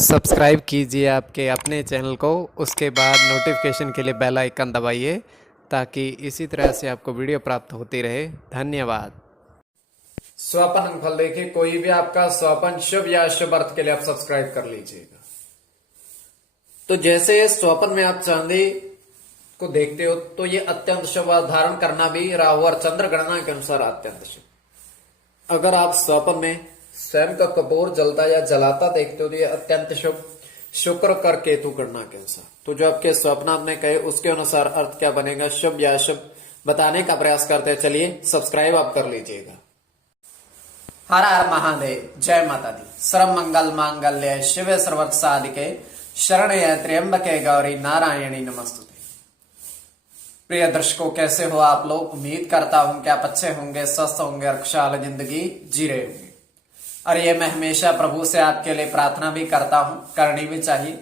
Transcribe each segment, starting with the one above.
Subscribe कीजिए आपके अपने चैनल को, उसके बाद नोटिफिकेशन के लिए बेल आइकन दबाइए ताकि इसी तरह से आपको वीडियो प्राप्त होती रहे। धन्यवाद। स्वपन अंगफल देखिए, कोई भी आपका स्वपन शुभ या अशुभ अर्थ के लिए आप सब्सक्राइब कर लीजिएगा। तो जैसे स्वपन में आप चांदी को देखते हो तो ये अत्यंत शुभ धारण करना भी राहु और चंद्र गणना के अनुसार अत्यंत शुभ। अगर आप स्वपन में स्वयं का कपूर जलता या जलाता देखते हो तो ये अत्यंत शुभ। शुक्र कर केतु गणना के अनुसार तो जो आपके स्वप्न आपने कहे उसके अनुसार अर्थ क्या बनेगा, शुभ या अशुभ बताने का प्रयास करते हैं। चलिए सब्सक्राइब आप कर लीजिएगा। हर हर महादेव, जय माता दी। सर्व मंगल मांगल्य शिव सर्वत्र साधिके शरण्य त्र्यंबके गौरी नारायणी नमस्तुते। प्रिय दर्शकों, कैसे हो आप लोग? उम्मीद करता हूं कि आप अच्छे होंगे, स्वस्थ होंगे और खुशहाल जिंदगी जी रहे होंगे। और ये मैं हमेशा प्रभु से आपके लिए प्रार्थना भी करता हूं, करनी भी चाहिए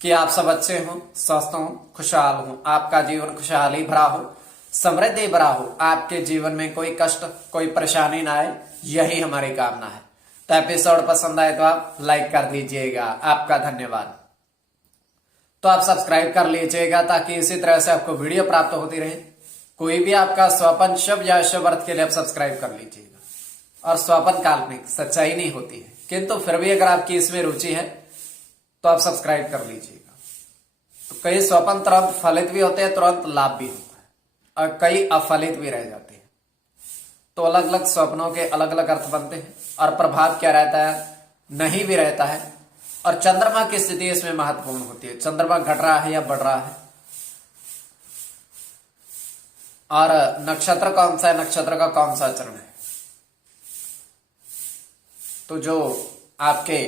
कि आप सब अच्छे हों, स्वस्थ हों, खुशहाल हों, आपका जीवन खुशहाली भरा हो, समृद्धि भरा हो, आपके जीवन में कोई कष्ट कोई परेशानी ना आए, यही हमारी कामना है। तो एपिसोड पसंद आए तो आप लाइक कर दीजिएगा, आपका धन्यवाद। तो आप सब्सक्राइब कर लीजिएगा ताकि इसी तरह से आपको वीडियो प्राप्त होती रहे। कोई भी आपका स्वपन शुभ या अशुभ अर्थ के लिए आप सब्सक्राइब कर लीजिएगा। और स्वपन काल्पनिक, सच्चाई नहीं होती है, किंतु फिर भी अगर आपकी इसमें रुचि है तो आप सब्सक्राइब कर लीजिएगा। तो कई स्वपन तुरंत फलित भी होते हैं, तुरंत लाभ भी होता है, और कई अफलित भी रह जाते हैं। तो अलग अलग स्वप्नों के अलग अलग अर्थ बनते हैं और प्रभाव क्या रहता है, नहीं भी रहता है। और चंद्रमा की स्थिति इसमें महत्वपूर्ण होती है। चंद्रमा घट रहा है या बढ़ रहा है, और नक्षत्र कौन सा है, नक्षत्र का कौन सा चरण है। तो जो आपके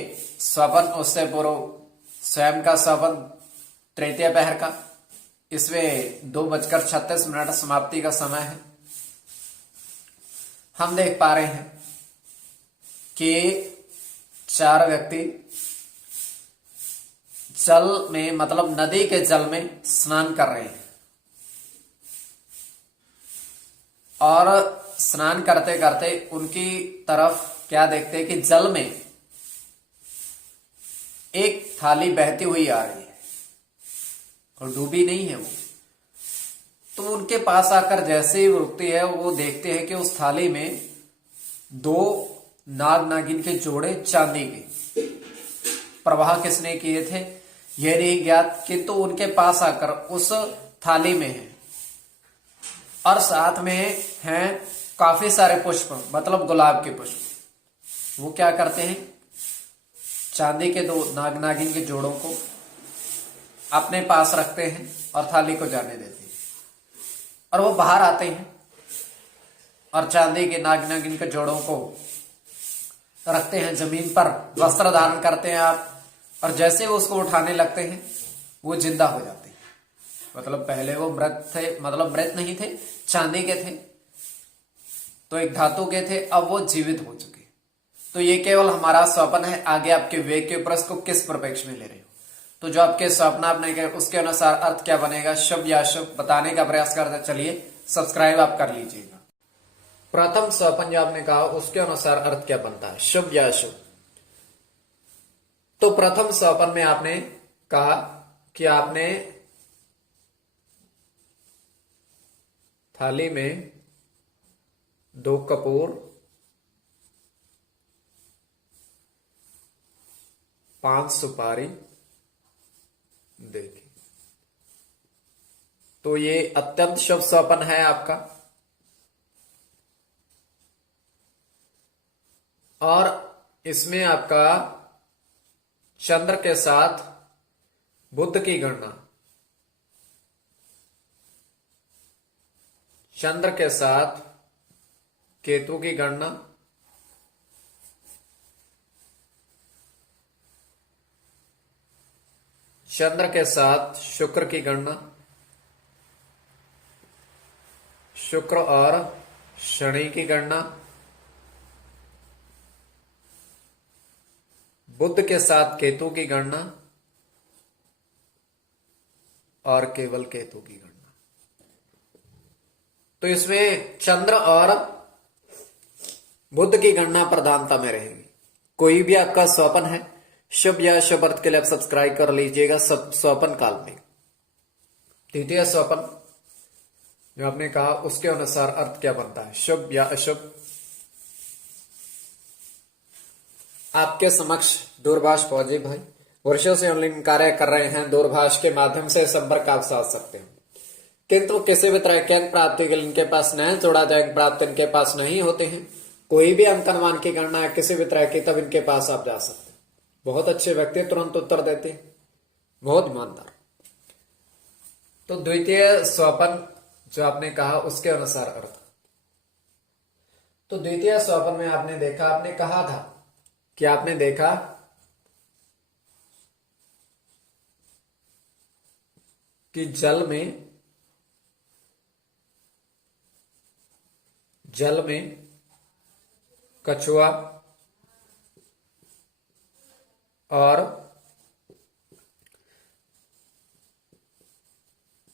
स्वपन उससे पूर्व स्वयं का स्वपन तृतीय पहर का, इसमें 2:36 समाप्ति का समय है। हम देख पा रहे हैं कि 4 व्यक्ति जल में, मतलब नदी के जल में स्नान कर रहे हैं। और स्नान करते करते उनकी तरफ क्या देखते हैं कि जल में एक थाली बहती हुई आ रही है और डूबी नहीं है वो। तो उनके पास आकर जैसे ही रुकती है, वो देखते हैं कि उस थाली में 2 नाग नागिन के जोड़े चांदी के। प्रवाह किसने किए थे यह नहीं ज्ञात, किंतु उनके पास आकर उस थाली में है, और साथ में हैं काफी सारे पुष्प, मतलब गुलाब के पुष्प। वो क्या करते हैं, चांदी के 2 नाग नागिन के जोड़ों को अपने पास रखते हैं और थाली को जाने देते हैं। और वो बाहर आते हैं और चांदी के नाग नागिन के जोड़ों को रखते हैं जमीन पर। वस्त्र धारण करते हैं आप, और जैसे वो उसको उठाने लगते हैं वो जिंदा हो जाते हैं। मतलब पहले वो मृत थे, मतलब मृत नहीं थे, चांदी के थे, तो एक धातु के थे, अब वो जीवित हो चुके। तो ये केवल हमारा स्वप्न है, आगे आपके वेग के ऊपर इसको किस परिप्रेक्ष्य में ले रहे हो। तो जो आपके स्वप्न आपने कहे उसके अनुसार अर्थ क्या बनेगा, शुभ या अशुभ बताने का प्रयास करते। चलिए सब्सक्राइब आप कर लीजिएगा। प्रथम स्वप्न जो आपने कहा उसके अनुसार अर्थ क्या बनता है, शुभ या अशुभ। तो प्रथम स्वप्न में आपने कहा कि आपने थाली में 2 कपूर, 5 सुपारी देखी। तो ये अत्यंत शुभ स्वप्न है आपका। और इसमें आपका चंद्र के साथ बुध की गणना, चंद्र के साथ केतु की गणना, चंद्र के साथ शुक्र की गणना, शुक्र और शनि की गणना, बुध के साथ केतु की गणना, और केवल केतु की गणना। तो इसमें चंद्र और बुध की गणना प्रधानता में रहेगी। कोई भी आपका स्वप्न है शुभ या शुभ अर्थ के लिए आप सब्सक्राइब कर लीजिएगा स्वपन काल में। द्वितीय स्वपन जो आपने कहा उसके अनुसार अर्थ क्या बनता है, शुभ या अशुभ। आपके समक्ष दूरभाष फौजी भाई वर्षों से ऑनलाइन कार्य कर रहे हैं। दूरभाष के माध्यम से संपर्क आप साध सकते हैं, किंतु किसी भी तरह के अंक प्राप्ति के लिए इनके पास नया जोड़ा जाए अंक प्राप्त इनके पास नहीं होते हैं। कोई भी अंक अनुमान की गणना है किसी भी तरह की, तब इनके पास आप जा सकते हैं। बहुत अच्छे व्यक्ति, तुरंत उत्तर देते हैं, बहुत ईमानदार। तो द्वितीय स्वपन जो आपने कहा उसके अनुसार अर्थ। तो द्वितीय स्वपन में आपने देखा, आपने कहा था कि आपने देखा कि जल में कछुआ और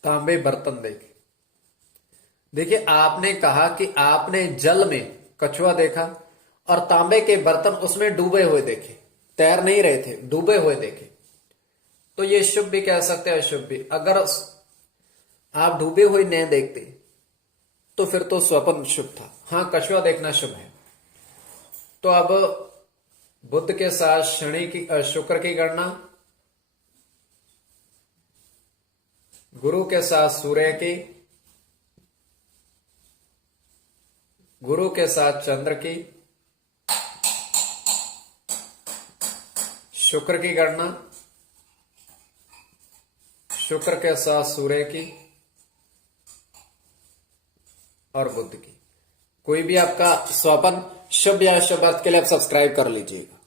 तांबे बर्तन देखे। देखिए, आपने कहा कि आपने जल में कछुआ देखा और तांबे के बर्तन उसमें डूबे हुए देखे, तैर नहीं रहे थे, डूबे हुए देखे। तो ये शुभ भी कह सकते हैं, अशुभ भी। अगर आप डूबे हुए नहीं देखते तो फिर तो स्वप्न शुभ था। हाँ, कछुआ देखना शुभ है। तो अब बुध के साथ शनि की शुक्र की गणना, गुरु के साथ सूर्य की, गुरु के साथ चंद्र की, शुक्र की गणना, शुक्र के साथ सूर्य की और बुध की। कोई भी आपका स्वपन शुभ या अशुभ अर्थ के लिए आप सब्सक्राइब कर लीजिएगा।